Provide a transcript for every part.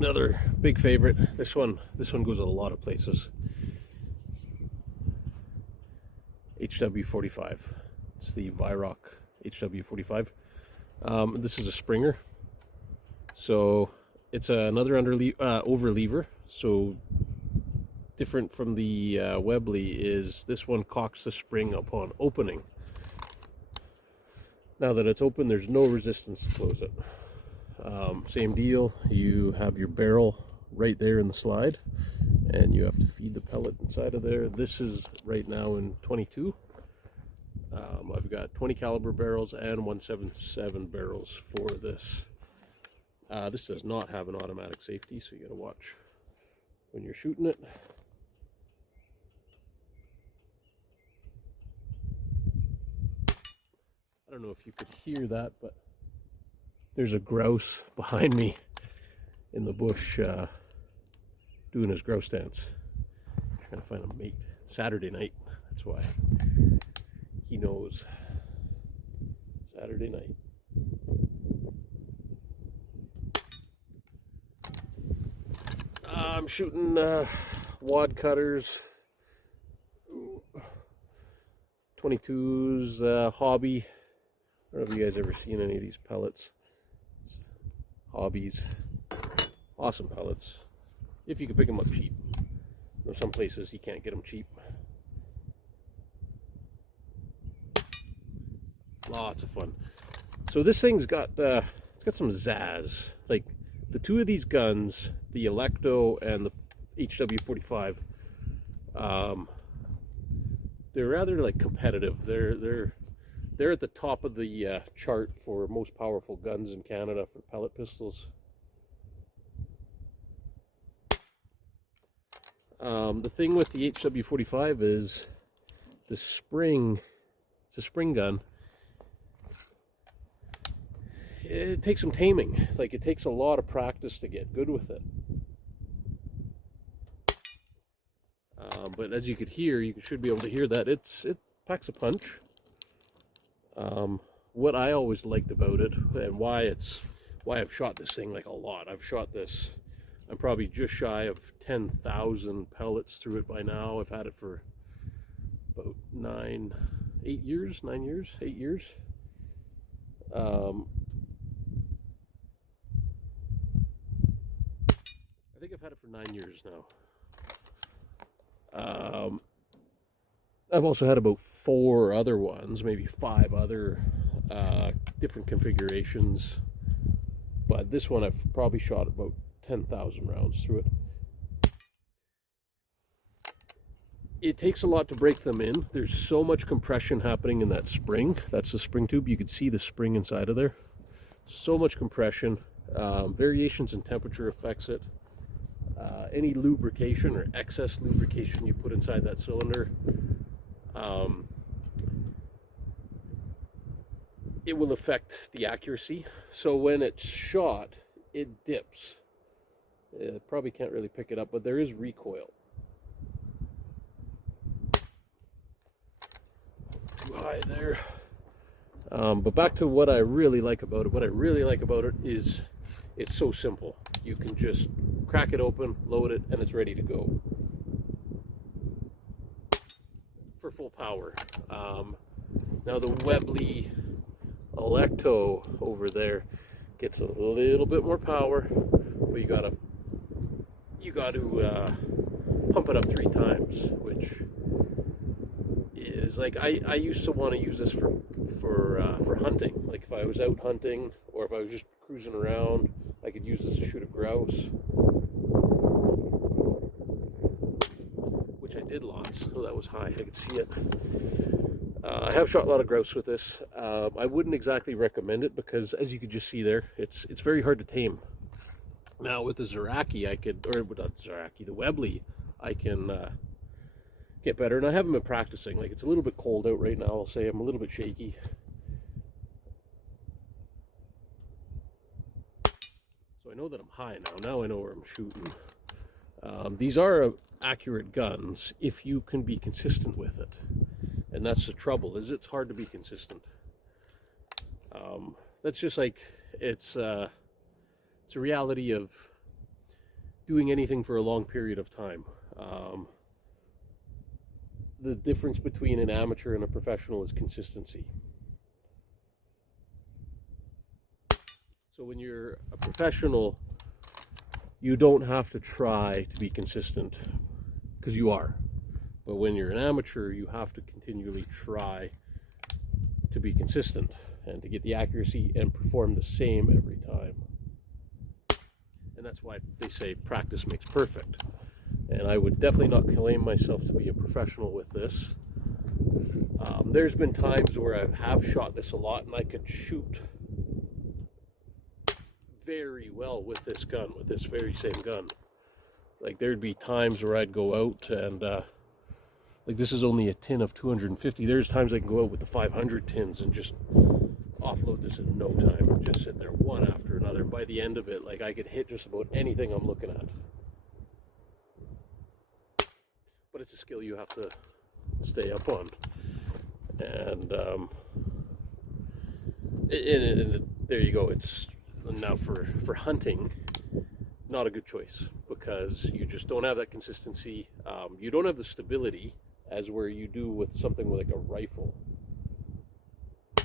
Another big favorite. This one goes a lot of places. HW45. It's the Weihrauch HW45. This is a Springer. So it's another over lever. So different from the Webley is this one cocks the spring upon opening. Now that it's open, there's no resistance to close it. Same deal, you have your barrel right there in the slide, and you have to feed the pellet inside of there. This is right now in 22. I've got 20 caliber barrels and 177 barrels for this. This does not have an automatic safety, so you gotta watch when you're shooting it. I don't know if you could hear that, but there's a grouse behind me in the bush doing his grouse dance. Trying to find a mate. It's Saturday night, that's why. He knows. Saturday night. I'm shooting wad cutters, 22s, hobby. I don't know if you guys ever seen any of these pellets. Hobbies. Awesome pellets. If you can pick them up cheap. There's some places you can't get them cheap. Lots of fun. So this thing's got it's got some zazz. Like the two of these guns, the Electo and the HW45, they're rather like competitive. They're at the top of the chart for most powerful guns in Canada for pellet pistols. The thing with the HW45 is the spring. It's a spring gun. It takes some taming. Like it takes a lot of practice to get good with it. But as you could hear, you should be able to hear that it packs a punch. What I always liked about it, and why I've shot this thing like a lot. I've shot this. I'm probably just shy of 10,000 pellets through it by now. I've had it for about 8 years. I think I've had it for 9 years now. I've also had about 4 other ones, maybe 5 other different configurations. But this one I've probably shot about 10,000 rounds through it. It takes a lot to break them in. There's so much compression happening in that spring. That's the spring tube. You can see the spring inside of there. So much compression. Variations in temperature affects it. Any lubrication or excess lubrication you put inside that cylinder, it will affect the accuracy. So when it's shot, it dips. Probably can't really pick it up, but there is recoil. Too high there. But back to what I really like about it. What I really like about it is it's so simple. You can just crack it open, load it, and it's ready to go for full power. Now the Webley Electo over there gets a little bit more power, but you got to pump it up 3 times, which is like I used to want to use this for hunting. Like if I was out hunting or if I was just cruising around, I could use this to shoot a grouse, which I did lots. So that was high. I could see it. I have shot a lot of grouse with this. I wouldn't exactly recommend it because, as you could just see there, it's very hard to tame. Now with the Zeraki, the Webley, I can get better, and I haven't been practicing. Like it's a little bit cold out right now. I'll say I'm a little bit shaky. So I know that I'm high now. Now I know where I'm shooting. These are accurate guns if you can be consistent with it. And that's the trouble, is it's hard to be consistent. That's just like, it's a reality of doing anything for a long period of time. The difference between an amateur and a professional is consistency. So when you're a professional, you don't have to try to be consistent, because you are. But when you're an amateur, you have to continually try to be consistent and to get the accuracy and perform the same every time. And that's why they say practice makes perfect. And I would definitely not claim myself to be a professional with this. There's been times where I have shot this a lot and I could shoot very well with this gun, with this very same gun. Like there'd be times where I'd go out and like this is only a tin of 250. There's times I can go out with the 500 tins and just offload this in no time. Just sit there one after another. By the end of it, like I could hit just about anything I'm looking at. But it's a skill you have to stay up on. And there you go. It's now for hunting, not a good choice, because you just don't have that consistency. You don't have the stability as where you do with something like a rifle. I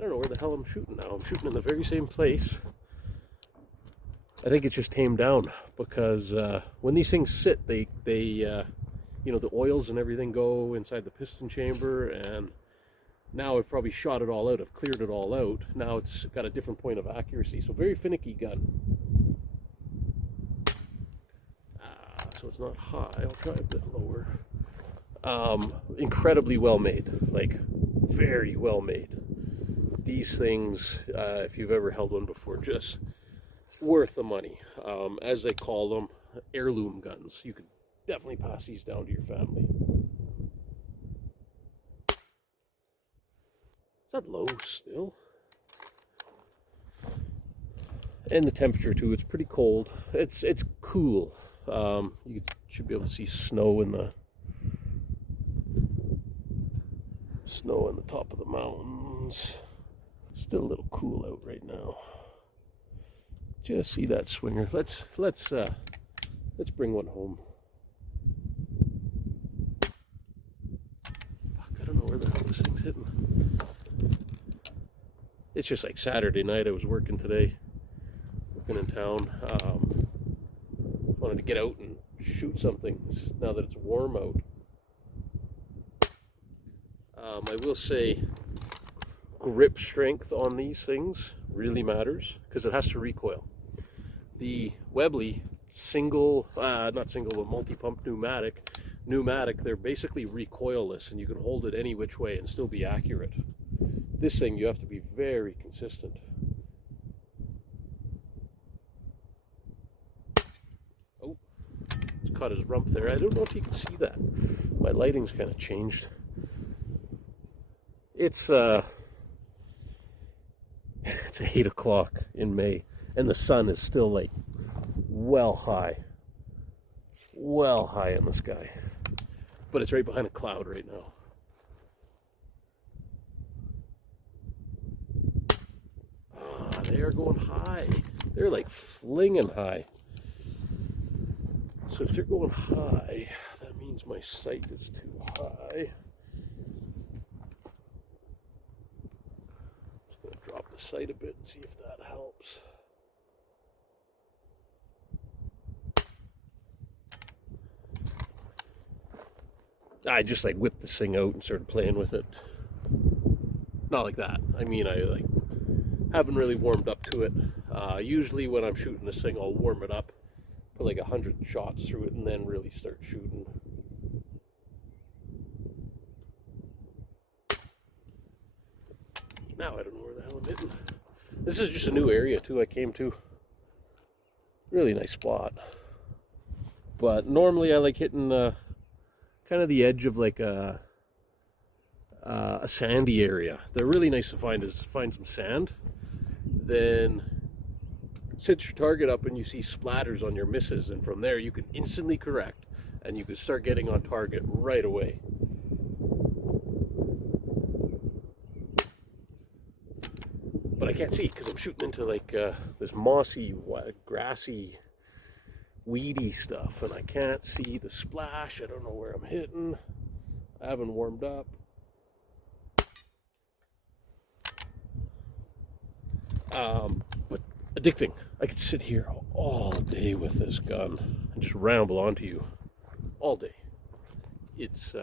don't know where the hell I'm shooting now. I'm shooting in the very same place. I think it's just tamed down, because when these things sit, they you know, the oils and everything go inside the piston chamber, and now I've probably shot it all out. I've cleared it all out. Now it's got a different point of accuracy. So very finicky gun. So it's not high. I'll try a bit lower. Incredibly well made, like very well made. These things, if you've ever held one before, just worth the money. As they call them, heirloom guns. You could definitely pass these down to your family. Is that low still? And the temperature too, it's pretty cold. It's cool. You should be able to see snow in the top of the mountains. Still a little cool out right now. Just see that swinger. Let's bring one home. Fuck, I don't know where the hell this thing's hitting. It's just like Saturday night. I was working today, working in town. Wanted to get out and shoot something now that it's warm out. I will say grip strength on these things really matters, because it has to recoil. The Webley not single, but multi-pump pneumatic, they're basically recoilless, and you can hold it any which way and still be accurate. This thing, you have to be very consistent. Oh, it's caught his rump there. I don't know if you can see that. My lighting's kind of changed. It's 8 o'clock in May, and the sun is still like well high in the sky, but it's right behind a cloud right now. They are going high. They're like flinging high. So if they're going high, that means my sight is too high. Just gonna drop the sight a bit and see if that helps. I just like whipped this thing out and started playing with it. Not like that. I mean, I like haven't really warmed up to it. Usually when I'm shooting this thing, I'll warm it up, put like 100 shots through it, and then really start shooting. Now I don't know where the hell I'm hitting. This is just a new area too I came to. Really nice spot. But normally I like hitting kind of the edge of like a sandy area. They're really nice to find some sand. Then set your target up and you see splatters on your misses, and from there you can instantly correct and you can start getting on target right away. But I can't see because I'm shooting into like this mossy, grassy weedy stuff, and I can't see the splash. I don't know where I'm hitting. I haven't warmed up. But addicting. I could sit here all day with this gun and just ramble onto you all day. It's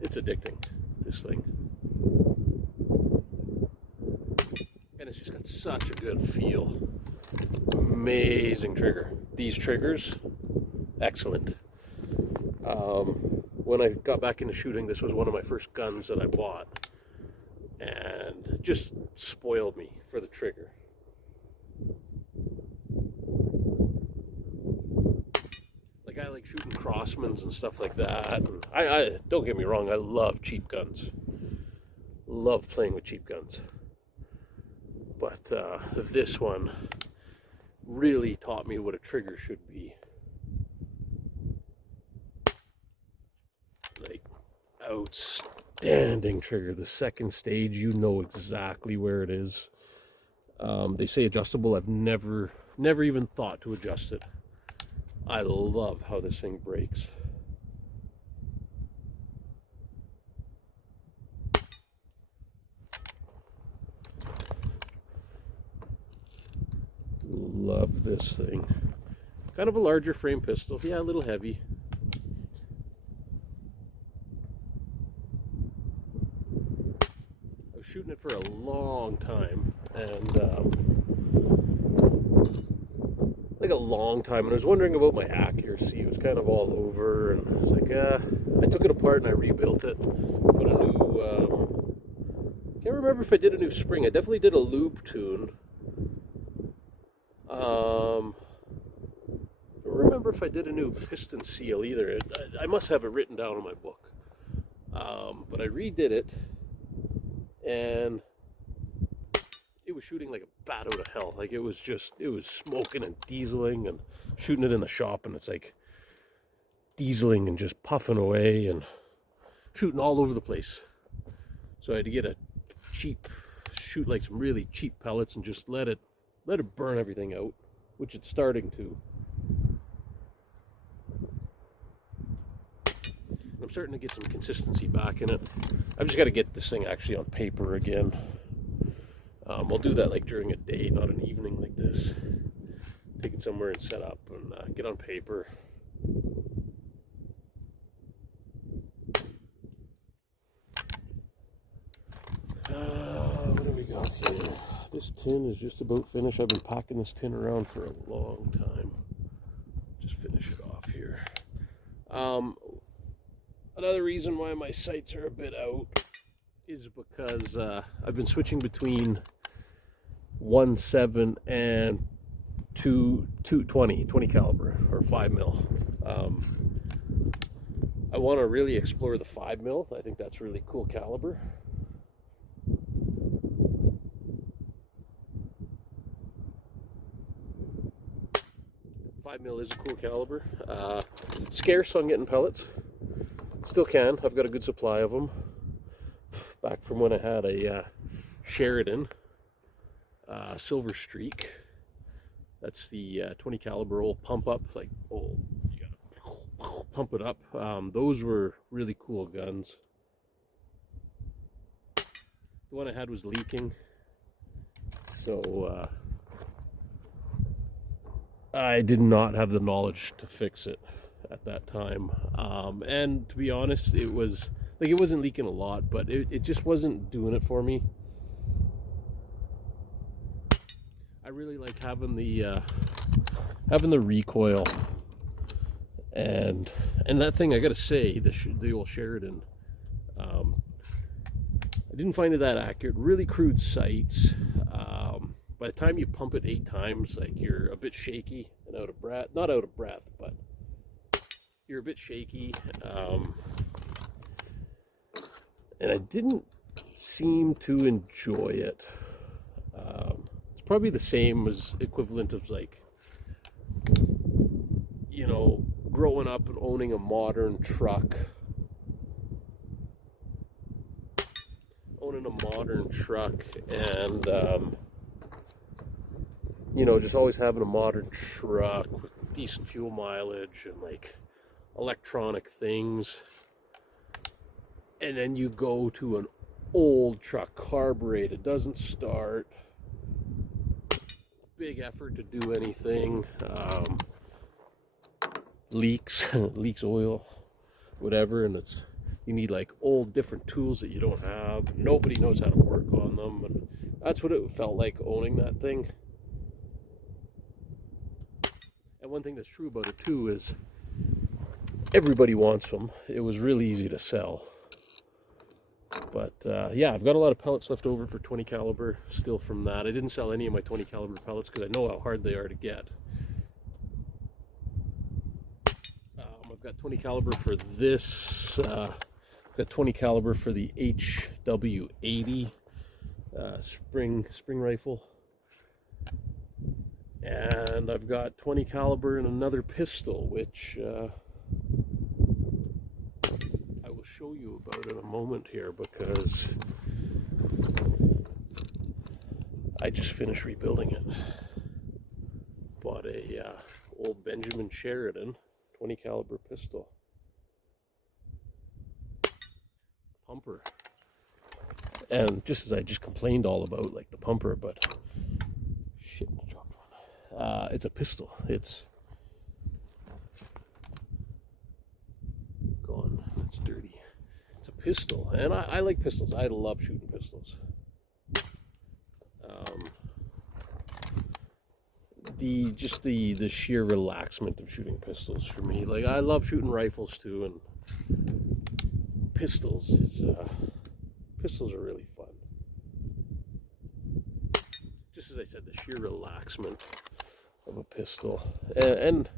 addicting, this thing. And it's just got such a good feel. Amazing trigger. These triggers, excellent. When I got back into shooting, this was one of my first guns that I bought, and just spoiled me for the trigger. Like, I like shooting Crossmans and stuff like that. And I don't get me wrong, I love cheap guns. Love playing with cheap guns. But this one really taught me what a trigger should be. Like, outstanding trigger. The second stage, you know exactly where it is. They say adjustable. I've never even thought to adjust it. I love how this thing breaks. Love this thing. Kind of a larger frame pistol. Yeah, a little heavy. I was shooting it for a long time, and like a long time, and I was wondering about my accuracy. It was kind of all over, and I was like, I took it apart and I rebuilt it. Put a new, can't remember if I did a new spring. I definitely did a lube tune. I don't remember if I did a new piston seal either. I must have it written down in my book. But I redid it, and it was shooting like a bat out of hell. Like, it was smoking and dieseling, and shooting it in the shop, and it's like dieseling and just puffing away and shooting all over the place. So I had to get a shoot like some really cheap pellets and just let it burn everything out, which it's starting to. I'm starting to get some consistency back in it. I've just got to get this thing actually on paper again. I'll do that like during a day, not an evening like this. Take it somewhere and set up and get on paper. What do we got here? This tin is just about finished. I've been packing this tin around for a long time. Just finish it off here. Another reason why my sights are a bit out is because I've been switching between 1.7 and 20 caliber or 5mm. I want to really explore the 5mm. I think that's really cool caliber. .5mm is a cool caliber. Scarce on getting pellets. Still can. I've got a good supply of them. Back from when I had a Sheridan Silver Streak. That's the 20 caliber old pump up. Like, old, you gotta pump it up. Those were really cool guns. The one I had was leaking, so I did not have the knowledge to fix it at that time, and to be honest, it was like, it wasn't leaking a lot, but it just wasn't doing it for me. I really like having the recoil, and that thing, I gotta say, the old Sheridan, I didn't find it that accurate. Really crude sights. By the time you pump it 8 times, like, you're a bit shaky and out of breath. Not out of breath, but you're a bit shaky. And I didn't seem to enjoy it. It's probably the same as equivalent of, like, you know, growing up and owning a modern truck. And you know, just always having a modern truck with decent fuel mileage and like electronic things, and then you go to an old truck, carbureted, doesn't start, big effort to do anything, leaks leaks oil, whatever, and you need like old different tools that you don't have. Nobody knows how to work on them, and that's what it felt like owning that thing. And one thing that's true about it too is everybody wants them. It was really easy to sell. But yeah, I've got a lot of pellets left over for 20 caliber still from that. I didn't sell any of my 20 caliber pellets because I know how hard they are to get. I've got 20 caliber for this. I've got 20 caliber for the HW80 spring rifle. And I've got 20 caliber in another pistol, which I will show you about in a moment here, because I just finished rebuilding it. Bought a old Benjamin Sheridan 20 caliber pistol. Pumper. And just as I just complained all about, like the pumper, but shit, I dropped one. It's a pistol. It's gone. It's dirty. It's a pistol, and I like pistols. I love shooting pistols. The sheer relaxment of shooting pistols for me. Like, I love shooting rifles too, and pistols are really fun. Just as I said, the sheer relaxment of a pistol, and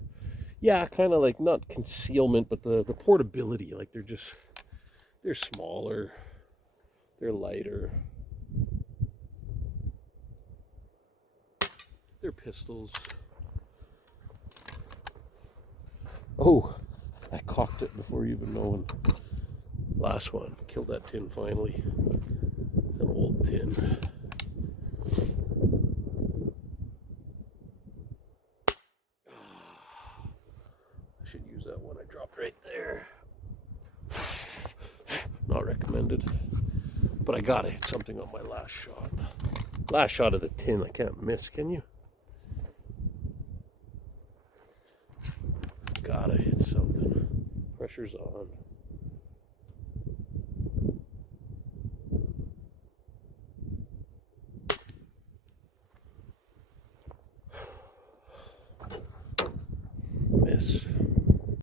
yeah, kind of like not concealment, but the portability. Like they're smaller, they're lighter. They're pistols. Oh, I cocked it before you even knowing. Last one. Killed that tin finally. It's an old tin. I should use that one I dropped right there. Not recommended. But I gotta hit something on my last shot. Last shot of the tin. I can't miss, can you? Gotta hit something. Pressure's on. Miss.